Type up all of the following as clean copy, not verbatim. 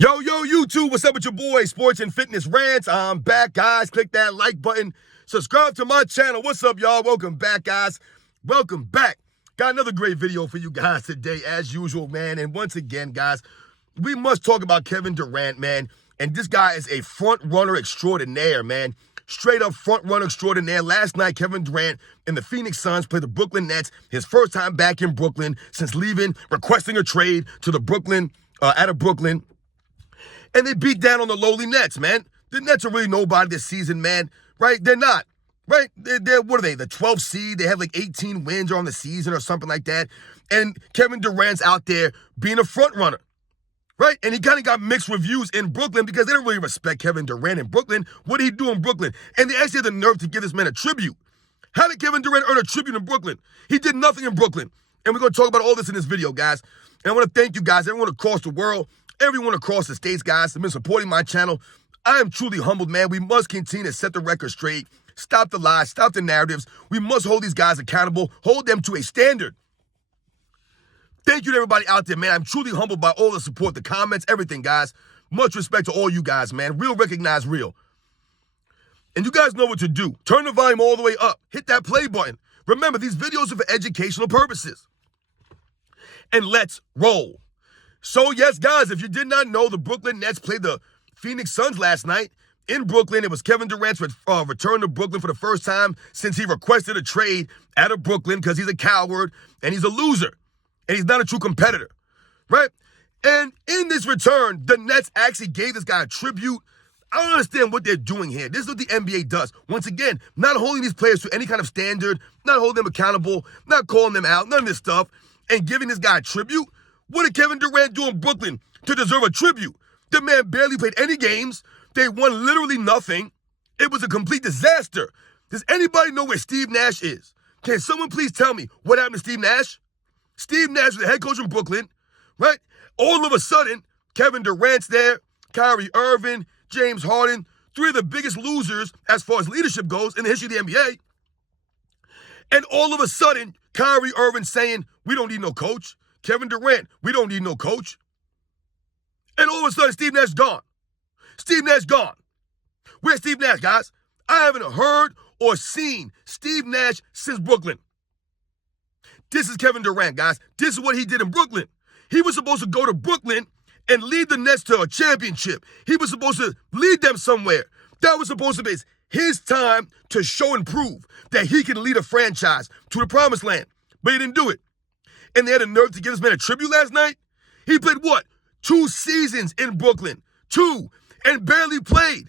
Yo, YouTube, what's up with your boy, Sports and Fitness Rants? I'm back, guys. Click that like button. Subscribe to my channel. What's up, y'all? Welcome back, guys. Welcome back. Got another great video for you guys today, as usual, man. And once again, guys, we must talk about Kevin Durant, man. And this guy is a front runner extraordinaire, man. Straight up front runner extraordinaire. Last night, Kevin Durant and the Phoenix Suns played the Brooklyn Nets. His first time back in Brooklyn since leaving, requesting a trade to the Brooklyn, out of Brooklyn. And they beat down on the lowly Nets, man. The Nets are really nobody this season, man. Right? They're not. Right? They're what are they? The 12th seed. They have like 18 wins on the season or something like that. And Kevin Durant's out there being a front runner. Right? And he kind of got mixed reviews in Brooklyn because they don't really respect Kevin Durant in Brooklyn. What did he do in Brooklyn? And they actually had the nerve to give this man a tribute. How did Kevin Durant earn a tribute in Brooklyn? He did nothing in Brooklyn. And we're going to talk about all this in this video, guys. And I want to thank you guys, everyone across the world, everyone across the states, guys, have been supporting my channel. I am truly humbled, man. We must continue to set the record straight, stop the lies, stop the narratives. We must hold these guys accountable, hold them to a standard. Thank you to everybody out there, man. I'm truly humbled by all the support, the comments, everything, guys. Much respect to all you guys, man. Real recognize real. And you guys know what to do. Turn the volume all the way up. Hit that play button. Remember, these videos are for educational purposes. And let's roll. So, yes, guys, if you did not know, the Brooklyn Nets played the Phoenix Suns last night in Brooklyn. It was Kevin Durant's return to Brooklyn for the first time since he requested a trade out of Brooklyn because he's a coward and he's a loser and he's not a true competitor, right? And in this return, the Nets actually gave this guy a tribute. I don't understand what they're doing here. This is what the NBA does. Once again, not holding these players to any kind of standard, not holding them accountable, not calling them out, none of this stuff, and giving this guy a tribute. What did Kevin Durant do in Brooklyn to deserve a tribute? The man barely played any games. They won literally nothing. It was a complete disaster. Does anybody know where Steve Nash is? Can someone please tell me what happened to Steve Nash? Steve Nash was the head coach in Brooklyn, right? All of a sudden, Kevin Durant's there, Kyrie Irving, James Harden, three of the biggest losers as far as leadership goes in the history of the NBA. And all of a sudden, Kyrie Irving saying, we don't need no coach. Kevin Durant, we don't need no coach. And all of a sudden, Steve Nash gone. Steve Nash gone. Where's Steve Nash, guys? I haven't heard or seen Steve Nash since Brooklyn. This is Kevin Durant, guys. This is what he did in Brooklyn. He was supposed to go to Brooklyn and lead the Nets to a championship. He was supposed to lead them somewhere. That was supposed to be his time to show and prove that he can lead a franchise to the promised land. But he didn't do it. And they had a nerve to give this man a tribute last night? He played what? 2 seasons in Brooklyn. 2. And barely played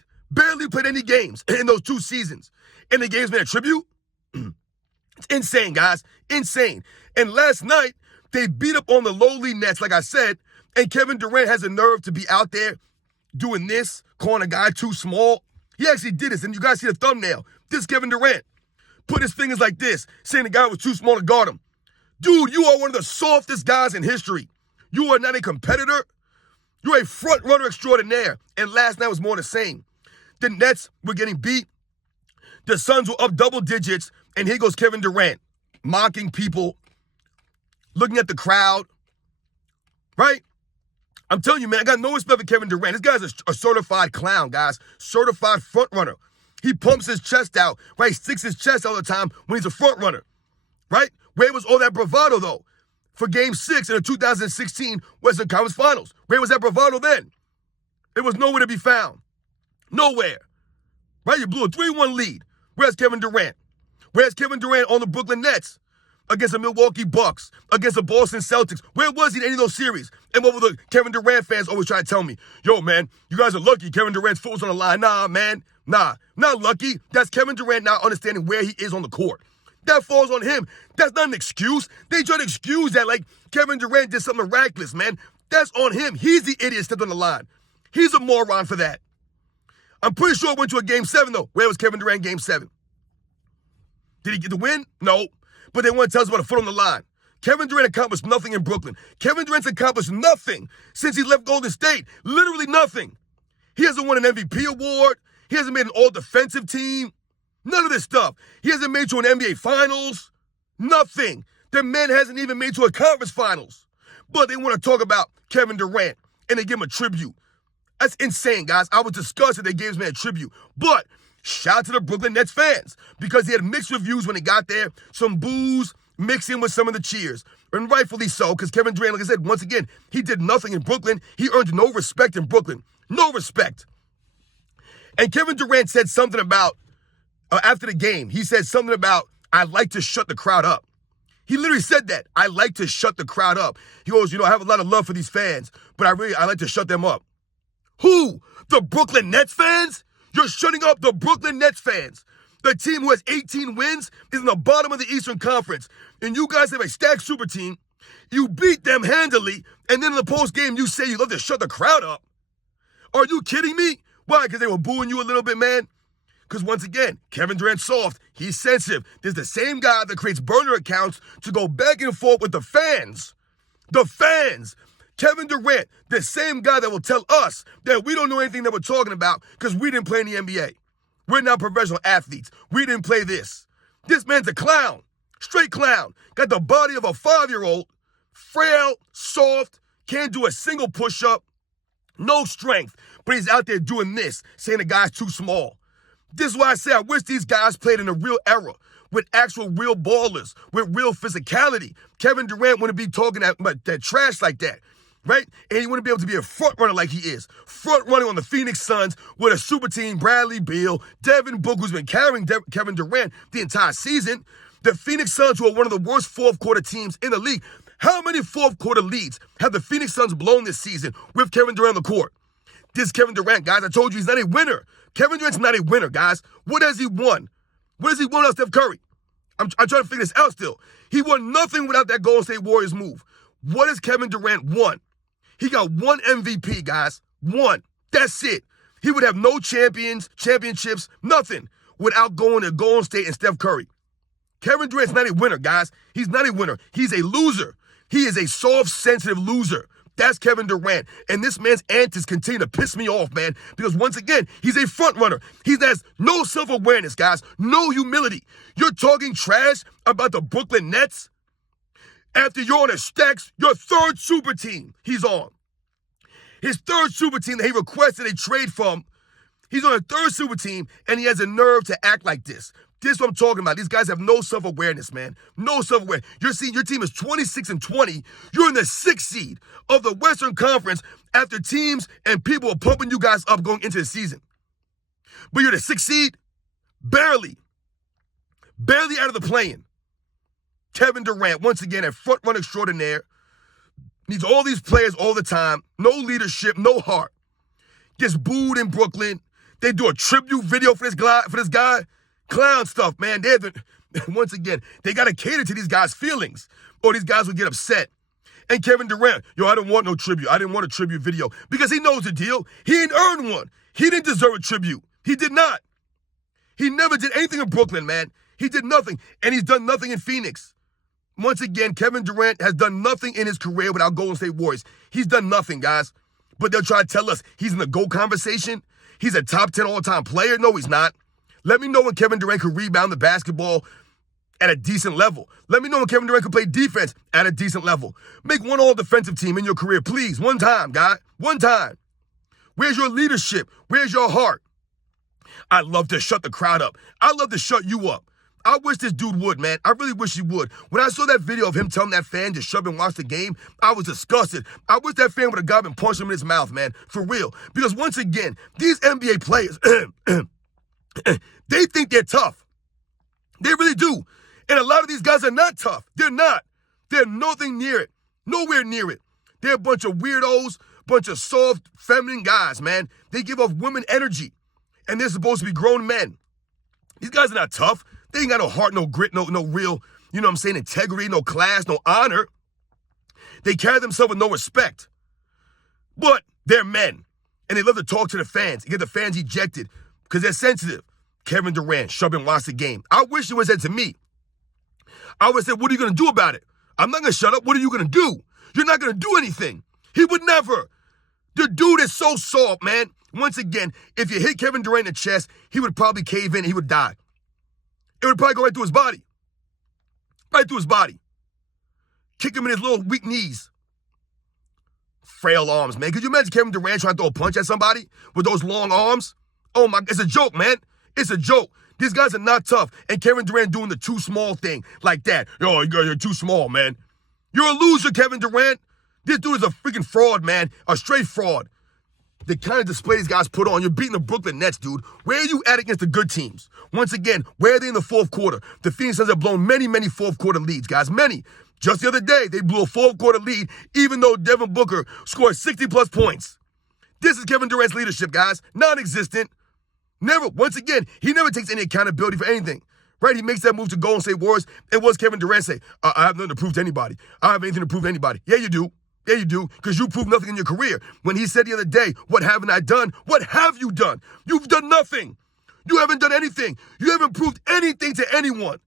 any games in those 2 seasons. And they gave this man a tribute? It's insane, guys. Insane. And last night, they beat up on the lowly Nets, like I said, and Kevin Durant has the nerve to be out there doing this, calling a guy too small. He actually did this, and you guys see the thumbnail. This is Kevin Durant. Put his fingers like this, saying the guy was too small to guard him. Dude, you are one of the softest guys in history. You are not a competitor. You're a front runner extraordinaire. And last night was more the same. The Nets were getting beat. The Suns were up double digits. And here goes Kevin Durant, mocking people, looking at the crowd. Right? I'm telling you, man, I got no respect for Kevin Durant. This guy's a certified clown, guys. Certified front runner. He pumps his chest out, right? He sticks his chest all the time when he's a front runner. Right? Where was all that bravado, though? For Game 6 in the 2016 Western Conference Finals. Where was that bravado then? It was nowhere to be found. Nowhere. Right? You blew a 3-1 lead. Where's Kevin Durant? Where's Kevin Durant on the Brooklyn Nets? Against the Milwaukee Bucks? Against the Boston Celtics? Where was he in any of those series? And what were the Kevin Durant fans always try to tell me? Yo, man, you guys are lucky Kevin Durant's foot was on the line. Nah, man. Nah. Not lucky. That's Kevin Durant not understanding where he is on the court. That falls on him. That's not an excuse. They try to excuse that like Kevin Durant did something miraculous, man. That's on him. He's the idiot stepped on the line. He's a moron for that. I'm pretty sure it went to a Game 7, though. Where was Kevin Durant Game 7? Did he get the win? No. But they want to tell us about a foot on the line. Kevin Durant accomplished nothing in Brooklyn. Kevin Durant's accomplished nothing since he left Golden State. Literally nothing. He hasn't won an MVP award. He hasn't made an all-defensive team. None of this stuff. He hasn't made to an NBA Finals. Nothing. The man hasn't even made to a conference finals. But they want to talk about Kevin Durant and they give him a tribute. That's insane, guys. I was disgusted they gave this man a tribute. But shout out to the Brooklyn Nets fans because he had mixed reviews when he got there. Some boos mixed in with some of the cheers. And rightfully so, because Kevin Durant, like I said, once again, he did nothing in Brooklyn. He earned no respect in Brooklyn. No respect. And Kevin Durant said something about, after the game, he said something about, I like to shut the crowd up. He literally said that. I like to shut the crowd up. He goes, I have a lot of love for these fans, but I like to shut them up. Who? The Brooklyn Nets fans? You're shutting up the Brooklyn Nets fans. The team who has 18 wins is in the bottom of the Eastern Conference. And you guys have a stacked super team. You beat them handily, and then in the post-game you say you love to shut the crowd up. Are you kidding me? Why? Because they were booing you a little bit, man? Because once again, Kevin Durant's soft. He's sensitive. There's the same guy that creates burner accounts to go back and forth with the fans. The fans. Kevin Durant, the same guy that will tell us that we don't know anything that we're talking about because we didn't play in the NBA. We're not professional athletes. We didn't play this. This man's a clown. Straight clown. Got the body of a 5-year-old. Frail, soft, can't do a single push-up. No strength. But he's out there doing this, saying the guy's too small. This is why I say I wish these guys played in a real era with actual real ballers, with real physicality. Kevin Durant wouldn't be talking that trash like that, right? And he wouldn't be able to be a front runner like he is. Front running on the Phoenix Suns with a super team, Bradley Beal, Devin Booker, who's been carrying Kevin Durant the entire season. The Phoenix Suns, who are one of the worst fourth quarter teams in the league. How many fourth quarter leads have the Phoenix Suns blown this season with Kevin Durant on the court? This Kevin Durant, guys, I told you he's not a winner. Kevin Durant's not a winner, guys. What has he won? What has he won without Steph Curry? I'm trying to figure this out still. He won nothing without that Golden State Warriors move. What has Kevin Durant won? He got one MVP, guys. One. That's it. He would have no championships, nothing, without going to Golden State and Steph Curry. Kevin Durant's not a winner, guys. He's not a winner. He's a loser. He is a soft, sensitive loser. That's Kevin Durant. And this man's antics continue to piss me off, man. Because once again, he's a front runner. He has no self-awareness, guys. No humility. You're talking trash about the Brooklyn Nets after you're on your third super team he's on. His third super team that he requested a trade from. He's on a third super team, and he has a nerve to act like this. This is what I'm talking about. These guys have no self-awareness, man. No self-awareness. You're seeing your team is 26-20. You're in the 6th seed of the Western Conference after teams and people are pumping you guys up going into the season. But you're the 6th seed? Barely. Barely out of the play-in. Kevin Durant, once again, a front run extraordinaire. Needs all these players all the time. No leadership, no heart. Gets booed in Brooklyn. They do a tribute video for this guy. Clown stuff, man. Once again, they got to cater to these guys' feelings or these guys will get upset. And Kevin Durant, I didn't want no tribute. I didn't want a tribute video because he knows the deal. He didn't earn one. He didn't deserve a tribute. He did not. He never did anything in Brooklyn, man. He did nothing, and he's done nothing in Phoenix. Once again, Kevin Durant has done nothing in his career without Golden State Warriors. He's done nothing, guys. But they'll try to tell us he's in the GOAT conversation. He's a top 10 all-time player. No, he's not. Let me know when Kevin Durant could rebound the basketball at a decent level. Let me know when Kevin Durant could play defense at a decent level. Make one all-defensive team in your career, please. One time, guy. One time. Where's your leadership? Where's your heart? I love to shut the crowd up. I love to shut you up. I wish this dude would, man. I really wish he would. When I saw that video of him telling that fan to shut up and watch the game, I was disgusted. I wish that fan would have got him and punched him in his mouth, man. For real. Because once again, these NBA players, they think they're tough. They really do. And a lot of these guys are not tough. They're not. They're nothing near it. Nowhere near it. They're a bunch of weirdos, bunch of soft, feminine guys, man. They give off women energy. And they're supposed to be grown men. These guys are not tough. They ain't got no heart, no grit, no real, integrity, no class, no honor. They carry themselves with no respect. But they're men. And they love to talk to the fans, get the fans ejected because they're sensitive. Kevin Durant, shut up and watch the game. I wish it was said to me. I would have said, what are you going to do about it? I'm not going to shut up. What are you going to do? You're not going to do anything. He would never. The dude is so soft, man. Once again, if you hit Kevin Durant in the chest, he would probably cave in and he would die. It would probably go right through his body. Right through his body. Kick him in his little weak knees. Frail arms, man. Could you imagine Kevin Durant trying to throw a punch at somebody with those long arms? Oh my, it's a joke, man. It's a joke. These guys are not tough. And Kevin Durant doing the too small thing like that. Yo, you're too small, man. You're a loser, Kevin Durant. This dude is a freaking fraud, man. A straight fraud. The kind of display these guys put on. You're beating the Brooklyn Nets, dude. Where are you at against the good teams? Once again, where are they in the fourth quarter? The Phoenix Suns have blown many, many fourth quarter leads, guys. Many. Just the other day, they blew a fourth quarter lead, even though Devin Booker scored 60-plus points. This is Kevin Durant's leadership, guys. Non-existent. Never. Once again, he never takes any accountability for anything. Right? He makes that move to Golden State Warriors. And what's Kevin Durant say? I have nothing to prove to anybody. I don't have anything to prove to anybody. Yeah, you do. Yeah, you do, because you proved nothing in your career. When he said the other day, what haven't I done? What have you done? You've done nothing. You haven't done anything. You haven't proved anything to anyone.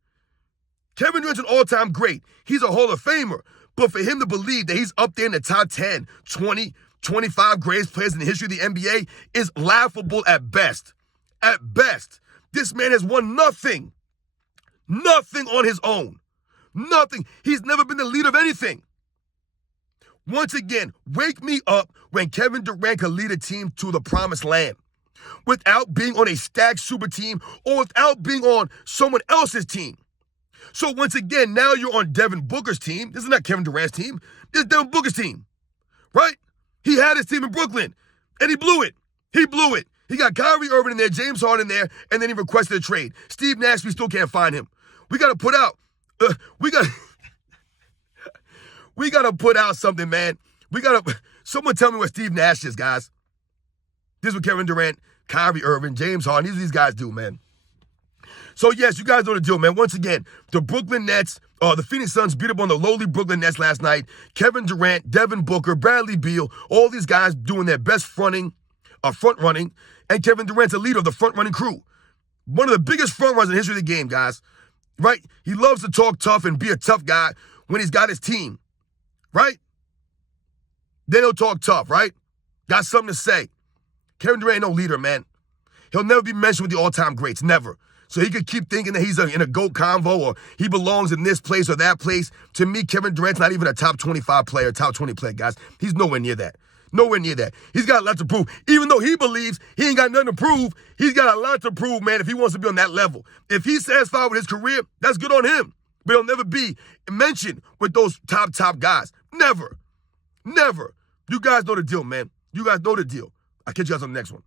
Kevin Durant's an all-time great. He's a Hall of Famer. But for him to believe that he's up there in the top 10, 20, 25 greatest players in the history of the NBA is laughable at best. At best. This man has won nothing. Nothing on his own. Nothing. He's never been the leader of anything. Once again, wake me up when Kevin Durant could lead a team to the promised land without being on a stacked super team or without being on someone else's team. So once again, now you're on Devin Booker's team. This is not Kevin Durant's team. This is Devin Booker's team, right? He had his team in Brooklyn, and he blew it. He blew it. He got Kyrie Irving in there, James Harden in there, and then he requested a trade. Steve Nash, we still can't find him. We got to put out, we got to put out something, man. Someone tell me what Steve Nash is, guys. This is what Kevin Durant, Kyrie Irving, James Harden, these guys do, man. So, yes, you guys know the deal, man. Once again, the Brooklyn Nets, the Phoenix Suns beat up on the lowly Brooklyn Nets last night. Kevin Durant, Devin Booker, Bradley Beal, all these guys doing their best front running, and Kevin Durant's a leader of the front-running crew. One of the biggest front runners in the history of the game, guys. Right? He loves to talk tough and be a tough guy when he's got his team. Right? Then he'll talk tough, right? Got something to say. Kevin Durant ain't no leader, man. He'll never be mentioned with the all-time greats, never. So he could keep thinking that he's in a GOAT convo or he belongs in this place or that place. To me, Kevin Durant's not even a top 25 player, top 20 player, guys. He's nowhere near that. Nowhere near that. He's got a lot to prove. Even though he believes he ain't got nothing to prove, he's got a lot to prove, man, if he wants to be on that level. If he's satisfied with his career, that's good on him. But he'll never be mentioned with those top guys. Never. Never. You guys know the deal, man. You guys know the deal. I'll catch you guys on the next one.